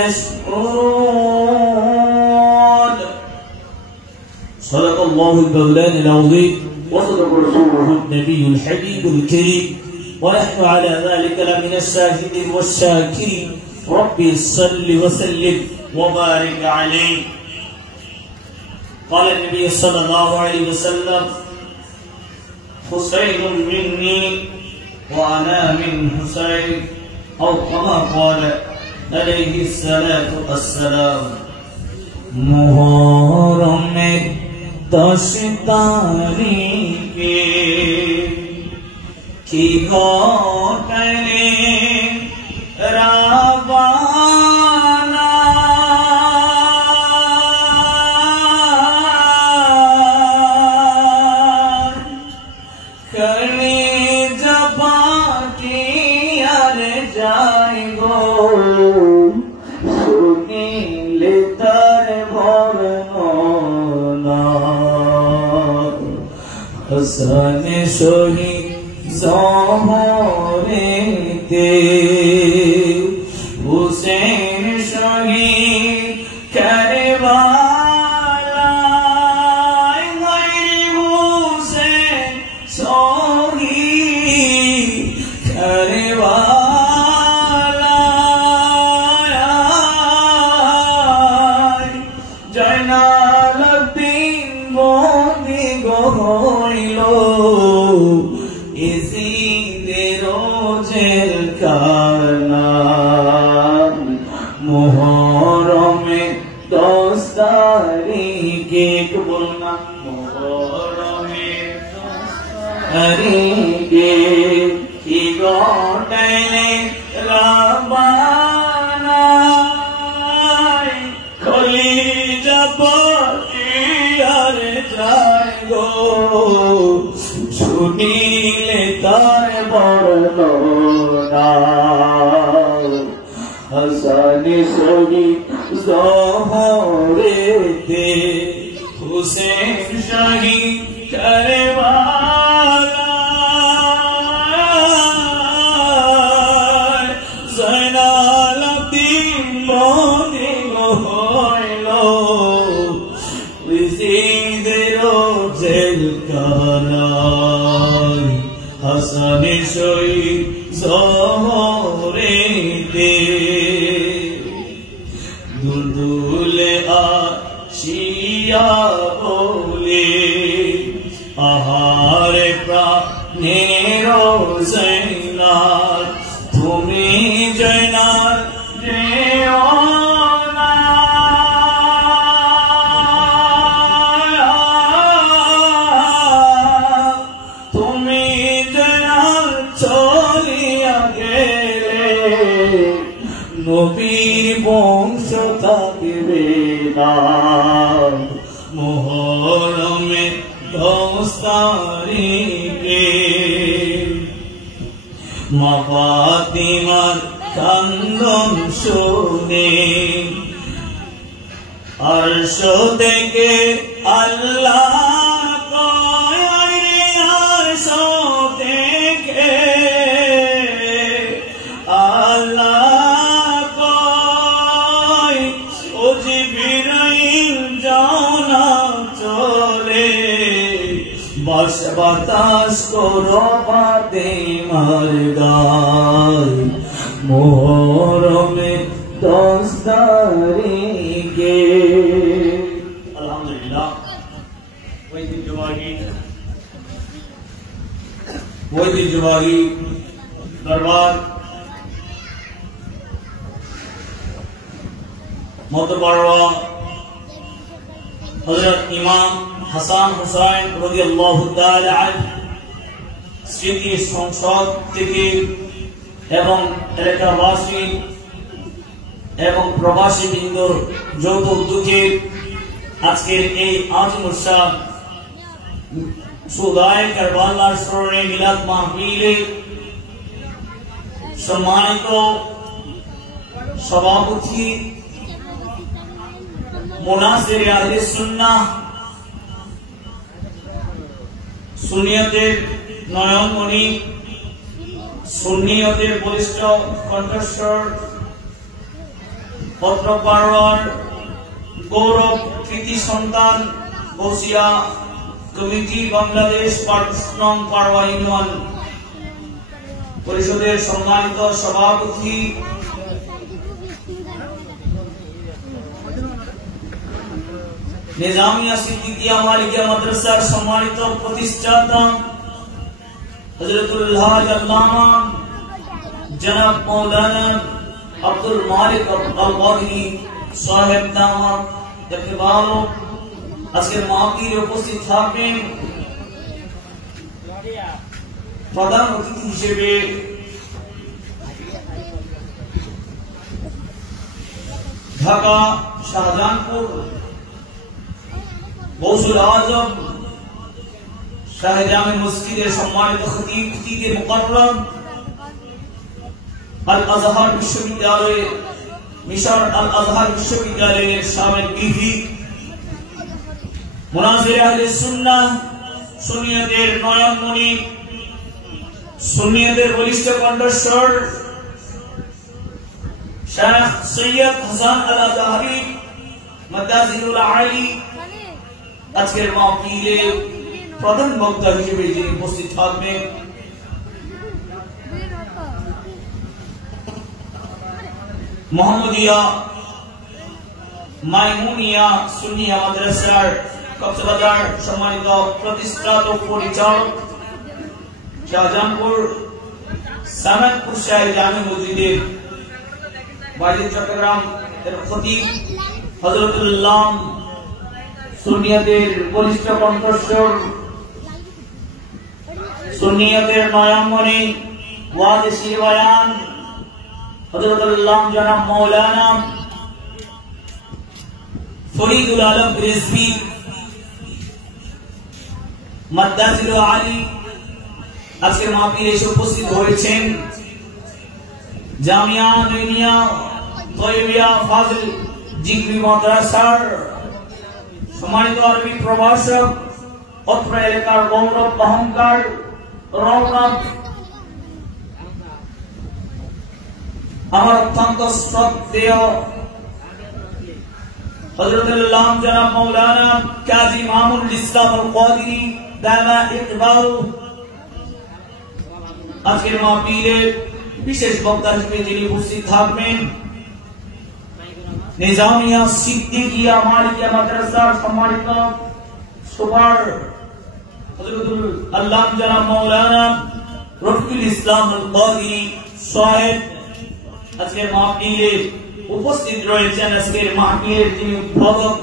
مسعود صدق الله المولان العظيم وصدق رسوله النبي الحبيب الكريم ونحن على ذلك لمن الشاهدين والشاكرين ربي صل وسلم وبارك عليه قال النبي صلى الله عليه وسلم حسين مني وأنا من حسين أو كما قال عليه الصلاة والسلام محرم 10 তারিখে কি ঘটলে রাবানা কলে জবাটি আর যাই গো শুনিলে তার বর্ণনা হাসান শহীদ জহরেতে হুসেন শহীদ কারবালায় হুসেন শহীদ কারবালায় জয়নালউদ্দিন বন্দি হইল মুহরমে 10 তারিখে বলনা মুহরমে 10 তারিখে কি ঘটলে রাবানা কলিজা পড়ি আর যাই গো শুনিলে তার বর্ণনা হাসান শহীদ জহরেতে হুসেন শহীদ কারবালায় জয়নালউদ্দিন বন্দি হইল ইয়াজিদের জেলখানায় হাসান শহীদ জহরেতে দুলদুলে আসিয়া বলে আহারে প্রাণের জয়নাল তুমি জয়নাল যেও না তুমি জয়নাল চলিয়া গেলে নবীর বংশ থাকবে না মুহরমে 10 তারিখে মা ফাতিমার কান্দন শুনে আরশ থেকে আল্লাহ কয় আরশ থেকে আল্লাহ কয় ও জিবরাইল যাও না চলে বাতাস করো ফাতিমার গায় মুহরমে 10 তারিখে আলহামদুলিল্লাহ ঐতিহ্যবাহী দরবার মোতবারওয়া হযরত ইমাম হাসান হুসাইন রাদিয়াল্লাহু তাআলা আনহু স্মৃতি সংসদ থেকে এবং এলাকাবাসী এবং প্রবাসী বৃন্দর যৌথ উদ্যোগে আজকের এই আজিম উৎসব সুদায় কারবালার স্মরণে মিলাদ মাহফিলে সম্মানিত সভাপতি মুনাসির আহলে সুন্নাহ সুন্নিয়তের নয়নমণি সুন্নিয়তের বলিষ্ঠ কণ্ঠস্বর পত্রপাড়ার গৌরব কৃতি সন্তান বসিয়া কমিটি বাংলাদেশ ৫ নং পাড়ুয়া ইউনিয়ন পরিষদের সম্মানিত সভাপতি নিজামিয়া সিদ্দিকিয়া মালিকিয়া মাদ্রাসার সম্মানিত প্রতিষ্ঠাতা হযরতুল হাজ আল্লামা জনাব মাওলানা আব্দুল মালিক আল কাদরি সাহেব দামাত ইকবাল আজকের মাহফিলে উপস্থিত থাকবেন প্রধান অতিথি হিসেবে ঢাকা শাহজাহানপুর গৌসুল আজম শাহজাহান মসজিদের সম্মানিত খতিব খতিবে মুকাররম আল আজহার বিশ্ববিদ্যালয়ের মিশর আল আজহার বিশ্ববিদ্যালয়ের সাবেক ডিভি মুনাজির আহলে সুন্নাহ সুন্নিয়তের নয়নমণি সুন্নিয়তের বলিষ্ঠ কণ্ঠস্বর শাইখ সৈয়দ হাসান আল আজহারি মাদাজিনুল আলী আজকের মাহফিলে প্রধান বক্তা হিসেবে যিনি উপস্থিত থাকবেন মোহাম্মদিয়া মাইমুনিয়া সুন্নিয়া মাদ্রাসার কক্সবাজার সম্মানিত প্রতিষ্ঠাতা পরিচালক শাহজাহানপুর সানাতপুর শাহী জামে মসজিদের ওয়াজিদ চট্টগ্রাম এর খতিব হযরতুল্লাহ সুন্নিয়তের বলিষ্ঠ কণ্ঠস্বর সুন্নিয়তের নয়নমণি ওয়াজিদ বয়ান হযরতুল্লাহ জনাব মাওলানা ফরিদুল আলম রিজভী মাদ্দাজিল আলী আজকের মাহফিলে এসে উপস্থিত হয়েছেন জামিয়া নূনিয়া তয়্যিবিয়া ফাজিল জিগরি মাদ্রাসার সম্মানিত আরবি প্রভাষক অত্র এলাকার গৌরব অহংকার রৌনক আমার অত্যন্ত শ্রদ্ধেয় হযরতুল্লাহ জনাব মাওলানা কাজী মামুনুল ইসলাম আল কাদরি দামা ইকবাল আজকের মাহফিলে বিশেষ বক্তা হিসেবে যিনি উপস্থিত থাকবেন নিজামিয়া সিদ্দিকিয়া মালিকিয়া মাদ্রাসার সম্মানিত সুপার হযরতুল আল্লাহ জনাব মাওলানা রফিকুল ইসলাম আল কাদরি সাহেব আজকের মাহফিলে উপস্থিত রয়েছেন আজকের মাহফিলের যিনি উদ্বোধক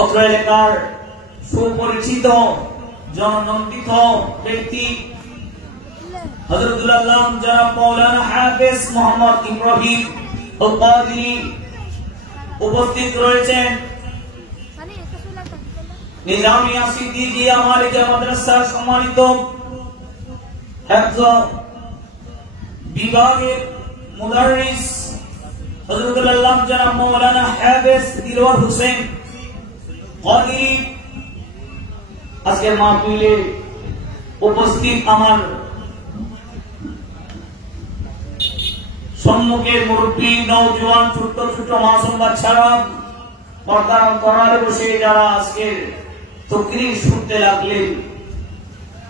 অত্র এলাকার সুপরিচিত জননন্দিত ব্যক্তি হযরতুল্লাহ জনাব মাওলানা হাফেজ মোহাম্মদ ইব্রাহিম আল কাদরি উপস্থিত রয়েছেন নিজামিয়া সিদ্দিকিয়া মালিকিয়া মাদ্রাসার সম্মানিত হেফজ বিভাগের মুদাররিস হযরতুল্লাহ জনাব মাওলানা হাফেজ দিলওয়ার হোসেন কাদরি আজকের মাহফিলে উপস্থিত আমার সম্মুখের মুরব্বী নওজোয়ান ছোট ছোট মাসুম বাচ্চারা পর্দার অন্তরালে বসে যারা আজকের তাকরীর শুনতে লাগলেন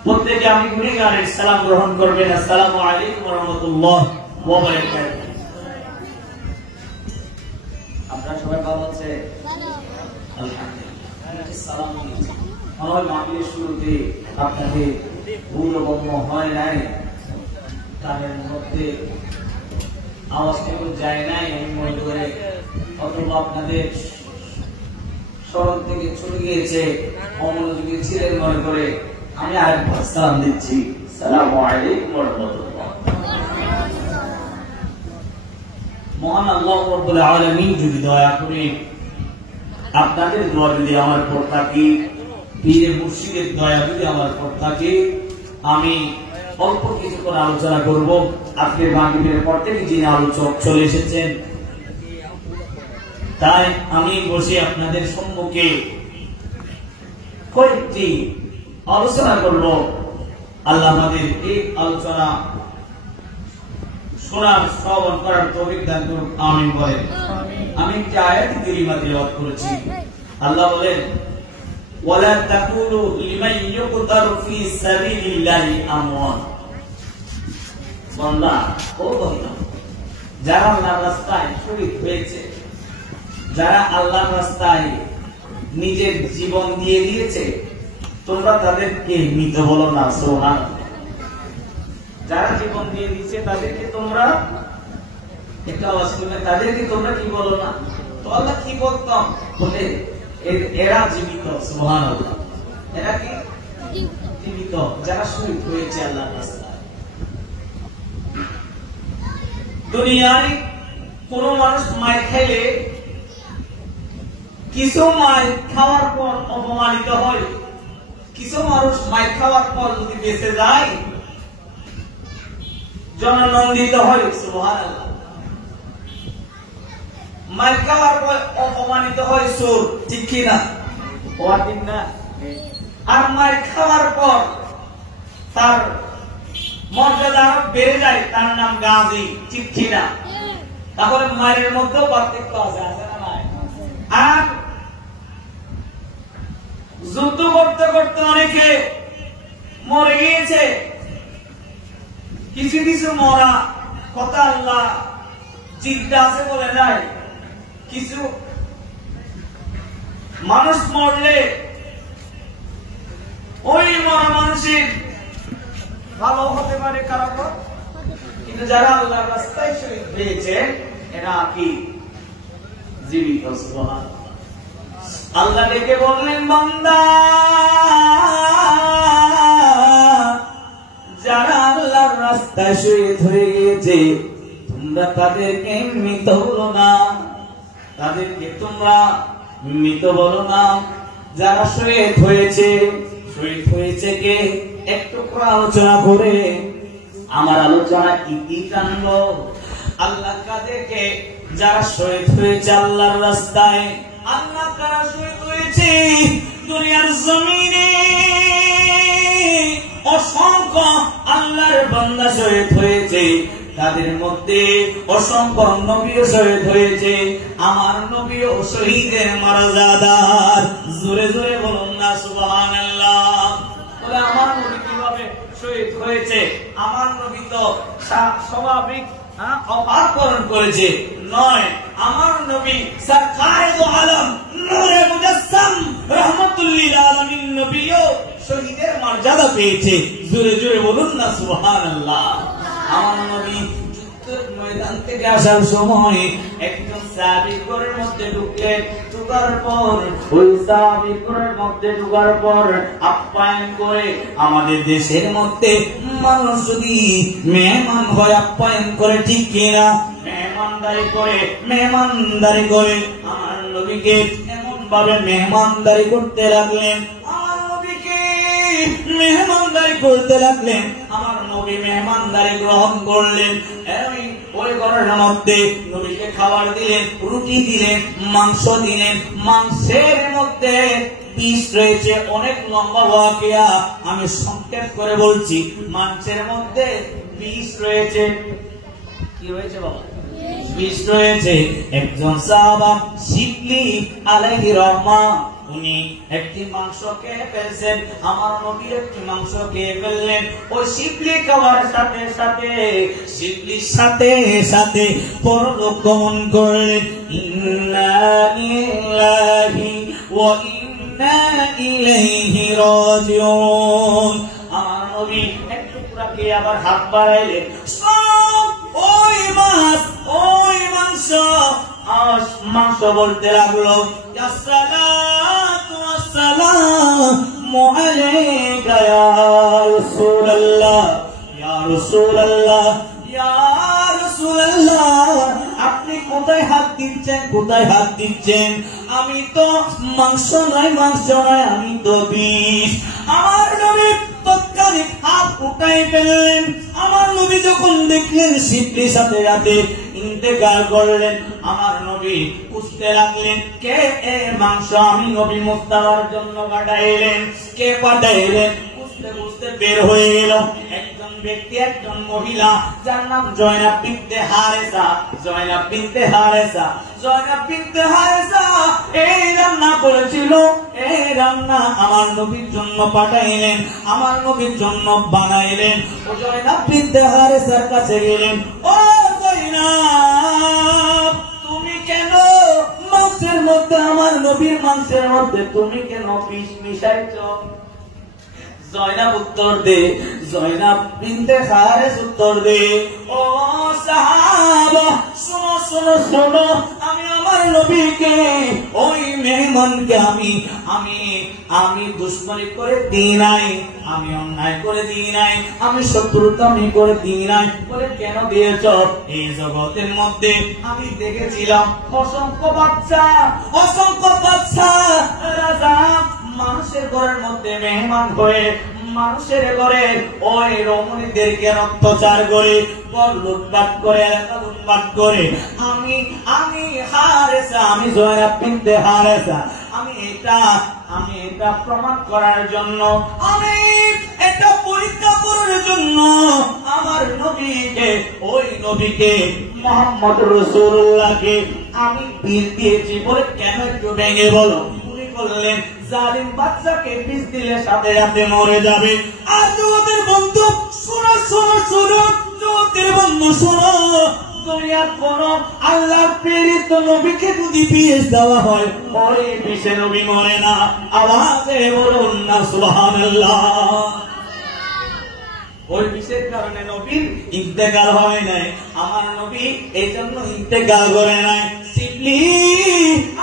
প্রত্যেকে আমি গুণগানের সালাম গ্রহণ করবেন। আসসালামু আলাইকুম ওয়া রাহমাতুল্লাহি ওয়া বারাকাতুহু। আপনারা সবাই ভালো আছেন? আলহামদুলিল্লাহ। সালাম আমার মাহফিলের শুরুতে আপনাদের ভুলবন্ধ হয় নাই, তাদের মধ্যে আওয়াজ কেবল যায় নাই আমি মনে করে, অথবা আপনাদের স্মরণ থেকে চলে গিয়েছে, অমনোযোগী ছিলেন মনে করে আমি আরেকবার সালাম দিচ্ছি। আসসালামু আলাইকুম ওয়া রাহমাতুল্লাহ। মহান আল্লাহ রাব্বুল আলামিন যদি দয়া করে আপনাদের দোয়া যদি আমার উপর থাকে, পীর মুর্শিদের দয়া যদি আমার উপর থাকে, আমি অল্প কিছুক্ষণ আলোচনা করব। আজকের মাহফিলের পর থেকে যিনি আলোচক চলে এসেছেন, তাই আমি বসে আপনাদের সম্মুখে কয়েকটি আলোচনা করব। আল্লাহ আমাদের এই আলোচনা শোনার শ্রবণ করার তৌফিক দান করুন, আমিন বলেন। আমি একটি আয়াত কারিমা তিলাওয়াত করেছি। আল্লাহ বলেন, ওয়ালা তাকুলু লিমান ইউকতালু ফি সাবিলিল্লাহি আমওয়াত। বান্দা, ও বান্দা, যারা আল্লাহর রাস্তায় শহীদ হয়েছে, যারা আল্লাহর রাস্তায় নিজের জীবন দিয়ে দিয়েছে, তোমরা তাদেরকে মৃত বলো না। সুবহানাল্লাহ। যারা জীবন দিয়ে দিয়েছে তাদেরকে তোমরা একটা আওয়াজ করে তাদেরকে তোমরা কি বলো না? তো আল্লাহ কি বলতাম বলে এরা জীবিত। সুবহানাল্লাহ। এরা কি জীবিত, যারা শহীদ হয়েছে আল্লাহর রাস্তায়। দুনিয়ায় কোন মানুষ মার খাইলে কিছু মার খাওয়ার পর অপমানিত হয়, কিছু মানুষ মার খাওয়ার পর যদি বেঁচে যায় জননন্দিত হয়। সুবহানাল্লাহ। মার খাওয়ার পর অপমানিত হয় চোর, ঠিক কিনা? ঠিক না? আর মার খাওয়ার পর তার মর্যাদা বেড়ে যায়, তার নাম গাজী, ঠিক কিনা? তাহলে মায়ের মধ্যেও পার্থক্য আছে, আছে না নাই? আর যুদ্ধ করতে করতে অনেকে মরে গিয়েছে। কিছু কিছু মরা কথা আল্লাহ চিন্তা আছে বলে নাই। কিছু মানুষ মরলে ওই মরা মানুষের ভালো হতে পারে খারাপ, কিন্তু যারা আল্লাহর রাস্তায় শহীদ হয়েছে এরা কি জীবিত। সুবহানাল্লাহ। আল্লাহ ডেকে বললেন, বান্দা, যারা আল্লাহর রাস্তায় শহীদ হয়ে গিয়েছে তোমরা তাদেরকে মৃত বলো না, তাদেরকে তোমরা মৃত বলো না। যারা শহীদ হয়েছে, শহীদ হয়েছে কে একটু আলোচনা করে আমার আলোচনা কি কাণ্ড। আল্লাহ কাদেরকে, যারা শহীদ হয়েছে আল্লাহর রাস্তায়। আল্লাহ কারা শহীদ হয়েছে? দুনিয়ার জমিনে অসংখ্য আল্লাহর বান্দা শহীদ হয়েছে, তাদের মধ্যে অসংখ্য নবীও শহীদ হয়েছে। আমার নবীও শহীদের মর্যাদার। জোরে জোরে বলুন না সুবহানাল্লাহ। বলে আমার নবী কিভাবে শহীদ হয়েছে? আমার নবী তো স্বাভাবিক অপার পূরণ করেছে নয়, আমার নবী সরকারে দো আলম নূরে মুজাসসাম রাহমাতুল লিল আলামিন নবীও শহীদের মর্যাদা পেয়েছে। জোরে জোরে বলুন না সুবহানাল্লাহ। আমার নবী যুদ্ধের ময়দান থেকে আসার সময় একজন সাহাবী ঘরের মধ্যে ঢুকলেন। ঢুকার পর ওই সাহাবী ঘরের মধ্যে ঢুকার পর আপ্যায়ন করে, আমাদের দেশের মধ্যে মানুষ যদি মেহমান হয় আপ্যায়ন করে, ঠিক কিনা? মেহমানদারি করে আমার নবীকে এমন ভাবে মেহমানদারি করতে লাগলেন। আমার নবীকে মেহমানদারি করতে লাগলেন। আমার নবী মেহমানদারি গ্রহণ করলেন। ওই ঘরের মধ্যে নবীকে খাবার দিলেন, রুটি দিলেন, মাংস দিলেন। মাংসের মধ্যে বিষ রয়েছে। অনেক লম্বা ওয়াকিয়া, আমি সংক্ষেপ করে বলছি। মাংসের মধ্যে বিষ রয়েছে। কি হয়েছে বাবা? বিষ রয়েছে। একজন সাহাবা শিবলি আলাইহির রহমান, উনি একটি মাংস খেয়ে ফেলছেন। আমার নবী একটি মাংস খেয়ে ফেললেন। ওই শিবলি খাওয়ার সাথে সাথে, শিবলির সাথে সাথে পরলোক গমন করলেন। ইন্না লিল্লাহি ওয়া ইন্না ইলাইহি রাজিউন। আমার নবী একটু পুরা খেয়ে আবার হাত বাড়াইলেন। ওই মাছ, ওই মাংস, মাংস বলতে লাগলো, আসসালাতু ওয়াসসালামু আলাইকা ইয়া রাসূলুল্লাহ, ইয়া রাসূলুল্লাহ, ইয়া রাসূলুল্লাহ। আপনি কোথায় হাত দিচ্ছেন, কোথায় হাত দিচ্ছেন? আমি তো মাংস নয়, মাংস নয়, আমি তো বিষ। আমার নবী তৎকালীন হাত উঠাই ফেললেন। আমার নবী যখন দেখলেন শিবলির সাথে রাতে ইন্তেকাল করলেন, আমার নবী খুঁজতে লাগলেন কে এ মাংস আমি নবী মুস্তাফার জন্য পাঠাইলেন, কে পাঠাইলেন? খুঁজতে বুঝতে বুঝতে বের হয়ে গেল একজন ব্যক্তি, একজন মহিলা যার নাম জয়নাব বিনতে হারেসা। জয়নাব বিনতে হারেসা, জয়নাব বিনতে হারেসা এই রান্না করেছিল। এই রান্না আমার নবীর জন্য পাঠাইলেন, আমার নবীর জন্য বানাইলেন। ও জয়নাব বিনতে হারেসার কাছে গেলেন, ও জয়নাব তুমি কেন মাংসের মধ্যে, আমার নবীর মাংসের মধ্যে তুমি কেন বিষ মিশাইছ? জয়নাব উত্তর দে, জয়নাব বিনতে হারেস উত্তর দে, ও সাহাবা শোনো শোনো শোনো, আমি আমার নবীকে, ওই মেহমানকে আমি দুশ্মনী করে দিই নাই, আমি অন্যায় করে দিই নাই, আমি শত্রুতামি করে দিই নাই। বলে কেন দিয়েছ? এই জগতের মধ্যে আমি দেখেছিলাম অসংখ্য বাচ্চা রাজা মানুষের ঘরের মধ্যে মেহমান হয়ে মানুষের ঘরে ওই রমণীদেরকে অত্যাচার করে, লুটপাট করে, এলাকা লুটপাট করে। আমি হারেসা, আমি জয়নাব বিনতে হারেসা, আমি এটা প্রমাণ করার জন্য, আমি এটা পরীক্ষা করার জন্য আমার নবীকে, ওই নবীকে মুহাম্মদ রাসূলুল্লাহকে আমি বিষ দিয়েছি। বলে কেন একটু ভেঙে বলো। বললেন জালিম বাচ্চাকে বিষ দিলে সাথে সাথে মরে যাবে। আর জগতের বন্ধু শোনো শোনো শোনো, জগতের বন্ধু শোনো, দুনিয়ার কোন আল্লাহর প্রেরিত নবীকে যদি বিষ দেওয়া হয় ওই বিষে নবী মরে না। আওয়াজে বলুন না সুবহানাল্লাহ। ওই বিষের কারণে নবীর ইন্তেকাল হয় নাই, আমার নবী এই জন্য ইন্তেকাল করে নাই। সিম্পলি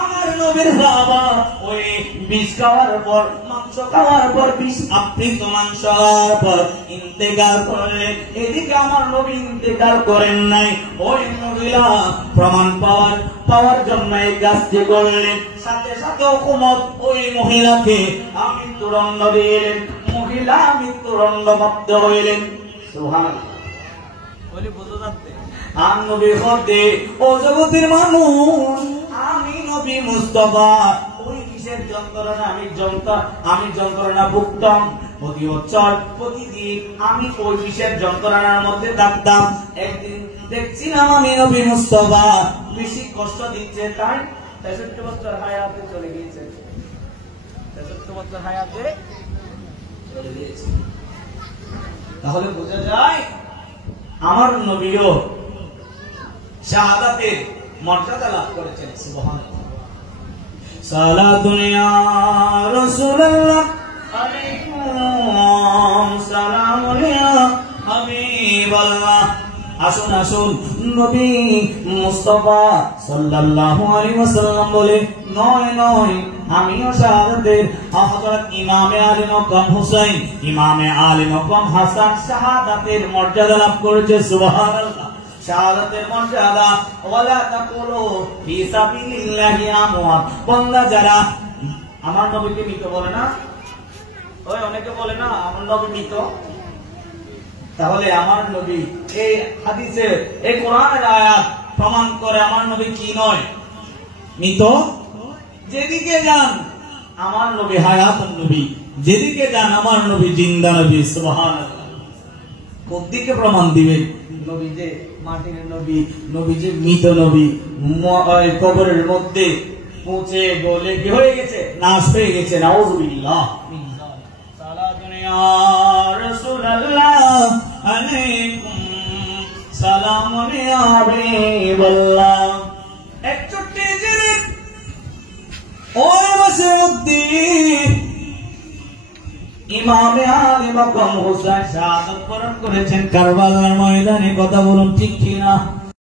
আমার নবীর বাবা ওই বিষ খাওয়ার পর, মাংস খাওয়ার পর, বিষ আবৃত মাংস খাওয়ার পর ইন্তেকাল করলেন। এদিকে আমার নবী ইন্তেকাল করেন নাই। ওই মহিলা প্রমাণ পাওয়ার জন্য এই কাজটি করলেন। সাথে সাথে হুকুমত ওই মহিলাকে মৃত্যুদণ্ড দিলেন। মহিলা মৃত্যুদণ্ডপ্রাপ্ত হইলেন। সুবহানাল্লাহ বলি বুঝতে যাচ্ছে। আর নবী হতে ও জগতের মানুষ, আমি নবী মুস্তাফা ওই কিসের যন্ত্রণা, আমি যন্ত্রণা ভুগতাম প্রতি বছর, প্রতিদিন আমি ওই বিষের যন্ত্রণার মধ্যে থাকতাম। একদিন দেখছিলাম আমি নবী মুস্তাফা বেশি কষ্ট দিচ্ছে, তাই 63 বছর হায়াতে চলে গিয়েছে। 63 বছর হায়াতে চলে গিয়েছে। তাহলে বোঝা যায় আমার নবীও শাহাদাতের মর্যাদা লাভ করেছেন। সুবহানাল্লাহ। সালাতুন ইয়া রাসূলুল্লাহ আলাইকুম সালামুন ইয়া হাবিবাল্লাহ। আসুন আসুন, নবী মুস্তাফা সাল্লাল্লাহু আলাইহি ওয়াসাল্লাম বলে, নয় আমিও শাহাদাতের হযরত ইমামে আলী মাকাম হুসাইন, ইমামে আলী মাকাম হাসান শাহাদাতের মর্যাদা লাভ করেছে। সুবহানাল্লাহ। শাহাদাতের মর্যাদা, ওয়ালা তাকুলু ফি সাবিলিল্লাহি আমওয়াত। বান্দা যারা আমার নবীকে মৃত বলে না, ওই অনেকে বলে না আমার নবী মৃত, তাহলে আমার নবী এই হাদিসে, এই কোরআনের আয়াত প্রমাণ করে আমার নবী কি নয়, মৃত। যেদিকে যান আমার নবী হায়াতুন নবী, যেদিকে যান আমার নবী জিন্দা নবী। সুবহানাল্লাহ। কোন দিকে প্রমাণ দিবে নবী যে মাটির নবী, নবী যে মৃত নবী, কবরের মধ্যে পৌঁছে বলে কি হয়ে গেছে, নাশ হয়ে গেছে। নাউযুবিল্লাহ। সালাতুন ইয়া রাসূলুল্লাহ আলাইকুম সালামুন ইয়া হাবিবাল্লাহ। একচুট্টি জিরে ওই বছর মধ্যে ইমামে আলী মাকাম হুসাইন শাহাদাত বরণ করেছেন কারবালার ময়দানে। কথা বলুন ঠিক কিনা?